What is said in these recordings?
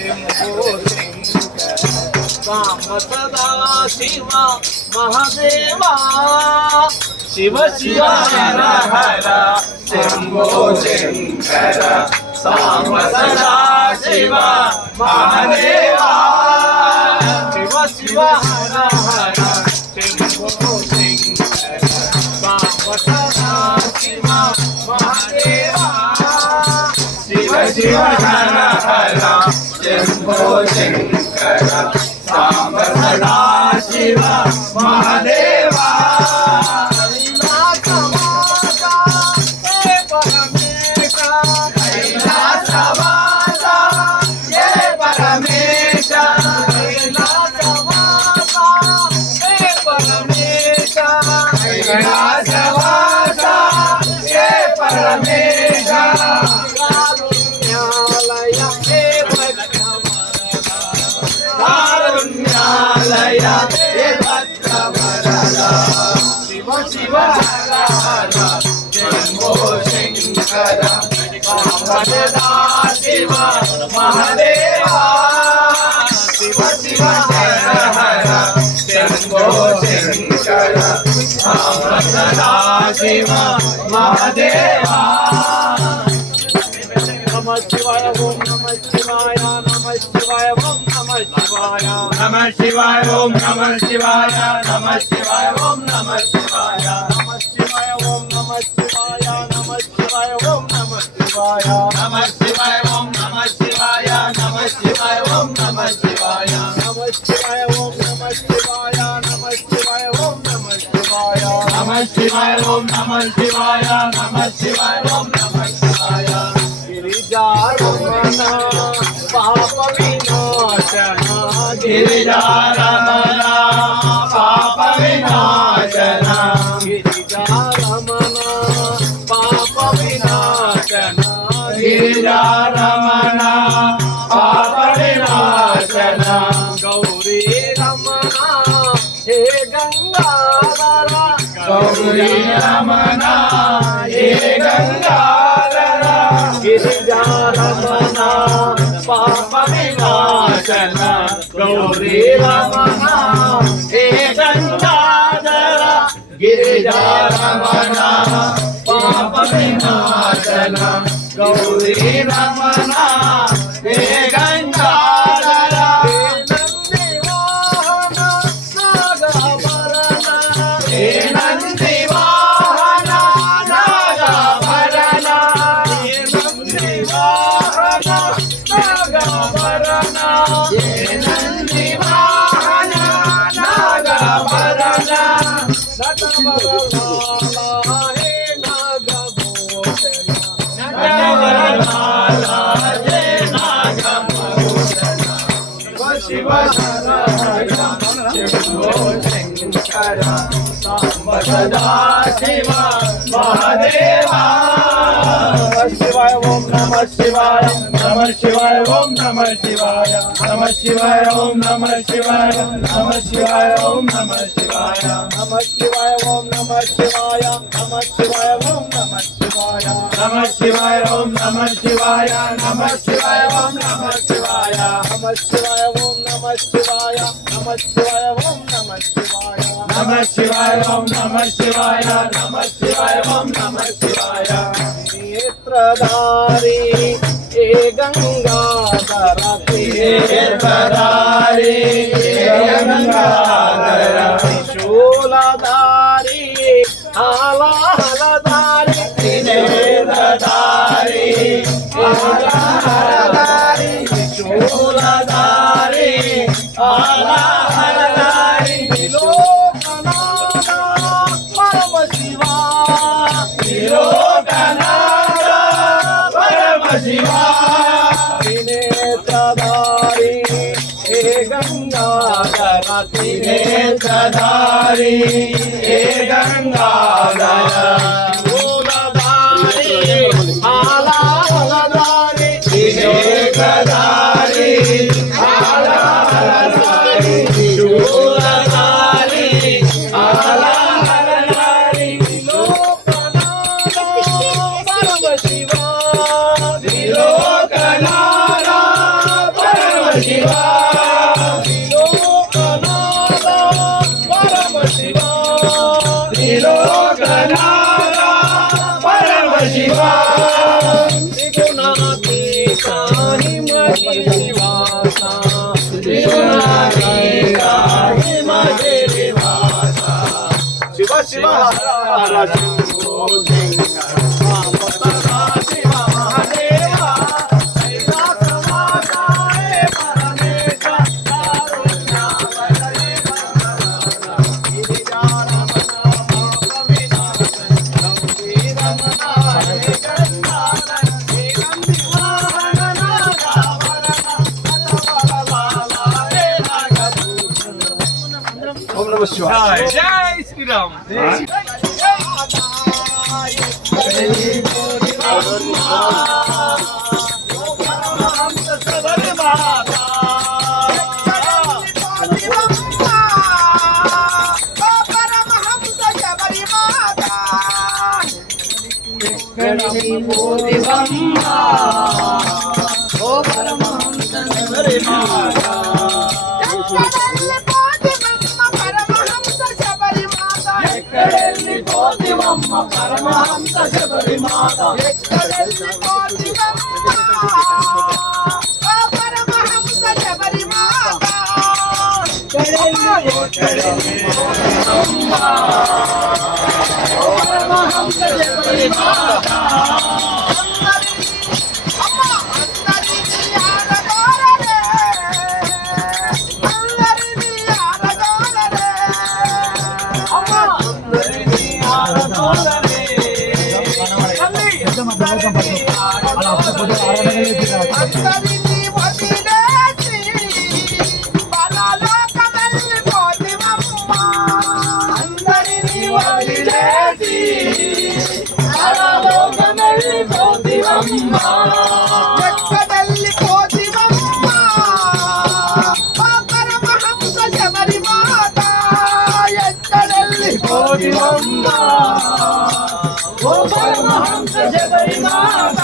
शंभो शंकर सांब सदा शिवा महादेवा शिव शिव हर हर शंभो शंकर सांब सदा शिवा महादेवा शिव शिव हर हर शंभो शंकर सांब सदा शिवा महादेवा शिव शिव हर हर शंभो शंकर सांब सदा शिव महादेवा शिव शिव हर हर शंभो शंकर सांब सदा शिव महादेवा शिव शिव हर हर शंभो शंकर सांब सदा शिव महादेवा नमः शिवाय ओम नमः शिवाय नमः शिवाय ओम नमः शिवाय नमः शिवाय ओम नमः शिवाय नमः शिवाय ओम नमः शिवाय नमः शिवाय ओम नमः शिवाय नमः शिवाय ओम नमः शिवाय नमः शिवाय ओम नमः शिवाय नमः शिवाय ओम नमः शिवाय नमः शिवाय ओम नमः शिवाय नमः शिवाय ओम नमः शिवाय नमः शिवाय ओम नमः शिवाय नमः शिवाय ओम नमः शिवाय गिरिजारमण पाप विनाशन गिरिजारमण पाप विनाशन गिरिजारमण पाप विनाशन गिरिजारमण पाप विनाशन गौरी रमण हे गंगाधर गौरी रमण हे गंगाधर गिरिजारमण पाप विनाशन गौरी रमण हे गंगाधर गिरिजारमण पाप विनाशन गौरी रमण हे गंगाधर हे नंदी वाहन नागभरण हे नंदी वाहन नागभरण शिव शंभो शंकर सांब सदा शिव महादेवा शिवाय ओम नमः शिवाय नमः शिवाय ओम नमः शिवाय नमः शिवाय ओम नमः शिवाय नमः शिवाय ओम नमः शिवाय नमः शिवाय ओम नमः शिवाय नमः शिवाय ओम नमः शिवाय नमः शिवाय ओम नमः शिवाय नमः शिवाय ओम नमः शिवाय नमः शिवाय ओम नमः शिवाय नमः शिवाय ओम नमः शिवाय नमः शिवाय ओम नमः शिवाय नमः शिवाय ओम नमः शिवाय नेत्रधारी हे गंगाधर नेत्रधारी हे गंगाधर त्रिशूलधारी आलाहलधारी नेत्रधारी आलाहलधारी त्रिशूलधारी आलाहलधारी त्रिलोकनाथ परम शिवा त्रिलोकनाथ परम शिवा त्रिनेत्रधारी हे गंगाधर त्रिनेत्रधारी हे गंगाधर त्रिशूलधारी आलाहलधारी त्रिनेत्रधारी आलाहलधारी त्रिशूलधारी आलाहलधारी त्रिलोकनाथ परम शिवा त्रिलोकनाथ परम శివ త్రిలోకనాథ పరమ శివ త్రిలోకనాథ పరమ శివ త్రిగుణాతీత హిమతి నివాస త్రిగుణాతీత హిమతి నివాస శివ శివ హర హర శంభో శంకర శివ మహాదేవ जय जय श्री राम పరమహంస శబరి మాత పరమహంస శబరి మాత పరమహంస శబరి మాత ఎక్కడెల్లి పోతివమ్మ పరమహంస శబరి మాత ఎక్కడెల్లి పోతివమ్మ ఓ పరమహంస శబరి మాత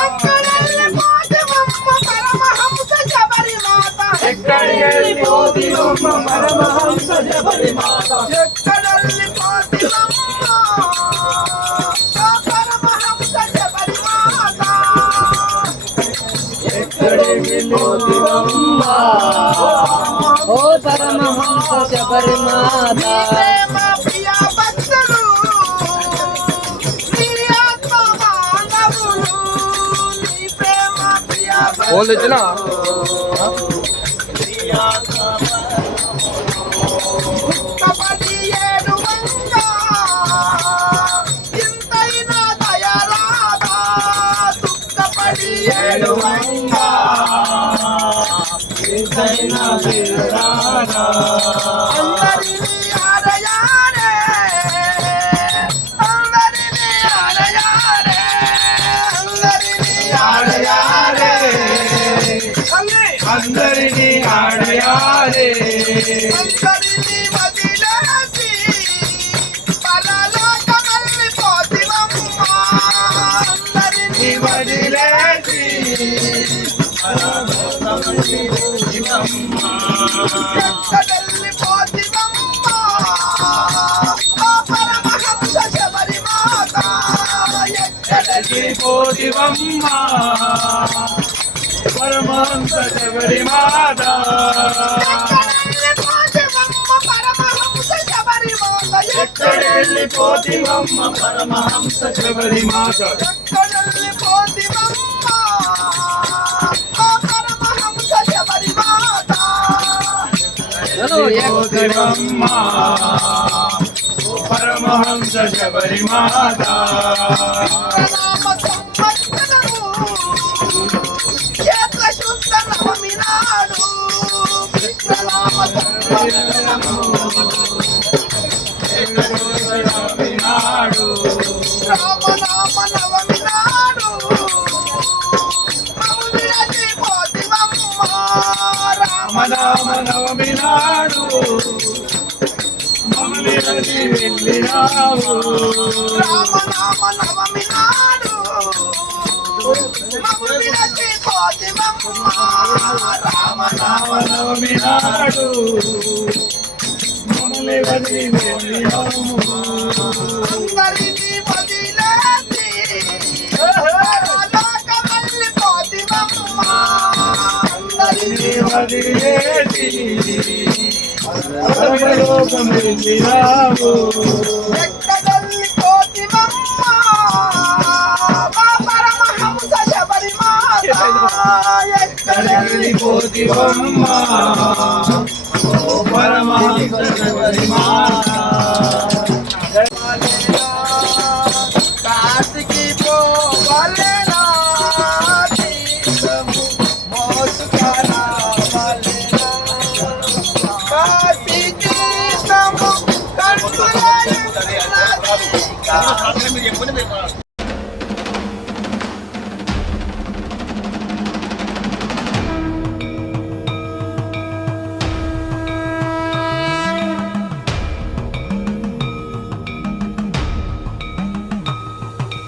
ఎక్కడెల్లి పోతివమ్మ పరమహంస శబరి మాత ఎక్కడెల్లి పోతివమ్మ పరమహంస శబరి మాత ఎక్కడెల్లి పోతివమ్మ ఓ పరమహంస శబరి మాత ప్రియా భక్తులు నీ ఆత్మ మానవులు నీ ప్రేమ ప్రియా భక్తులు దుఃఖపడి ఏడువంగా ఇంతైనా దయరాదా దుఃఖపడి ఏడువంగా అందరినీ ఆడయాడే అందరినీ ఆడయాడే అందరినీ ఆడయాడే అందరినీ ఆడయారే అందరినీ వదిలేసి పరలోకమల్లి పోతివమ్మ అందరినీ వదిలేసి ఎక్కడెల్లి పోతివమ్మ ఓ పరమహంస శబరి మాత ఎక్కడెల్లి పోతివమ్మ పరమహంస శబరి మాత ఎక్కడెల్లి పోతివమ్మ పరమహంస శబరి మాత ఎక్కడెల్లి పోతివమ్మ పరమహంస శబరి మాత పోతివమ్మ పరమహంస శబరి మాత నామ సంవత్సరము క్షేత్ర శుద్ధ నవమి నాడు కృష్ణనామ సంవత్సరము రామనామ నవమి నాడు పోతివమ్మ రామనామ నవమి నాడు వెళ్ళినావు రామనామ నవమి నాడు మమ్ము విరచి పోతివమ్మ రామ రామ నవమి నాడు మమ్మల్ని వదిలి వెళ్ళినాము. అందరినీ వదిలేసి పరలోకమల్లి పోతివమ్మ అందరినీ వదిలేసి పరలోకం వెళ్ళినాము. ఎక్కడల్లి పోతివమ్మ మా పరమహంస శబరిమాత ఎక్కడల్లి పోతివమ్మ ఓ పరమహంస శబరిమాత. కాశీకి పోవాలేనా తీర్థము మోసుకురావాలేనా కాశీ తీర్థము కన్నుల